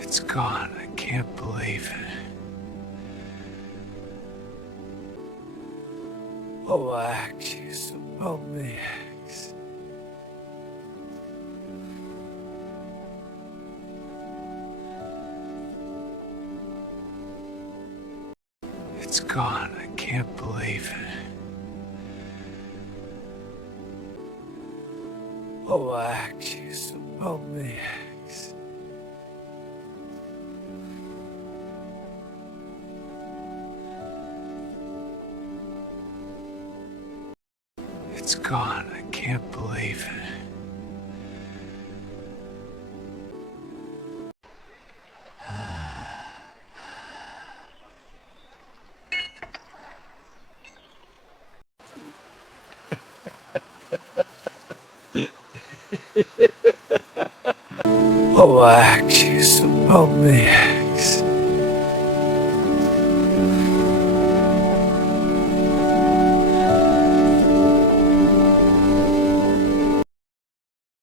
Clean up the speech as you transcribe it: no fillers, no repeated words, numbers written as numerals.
It's gone. I can't believe it. Relax, you relax. It's gone. I can't believe it. Relax, you relax. It's gone. I can't believe it. Relax, you relax.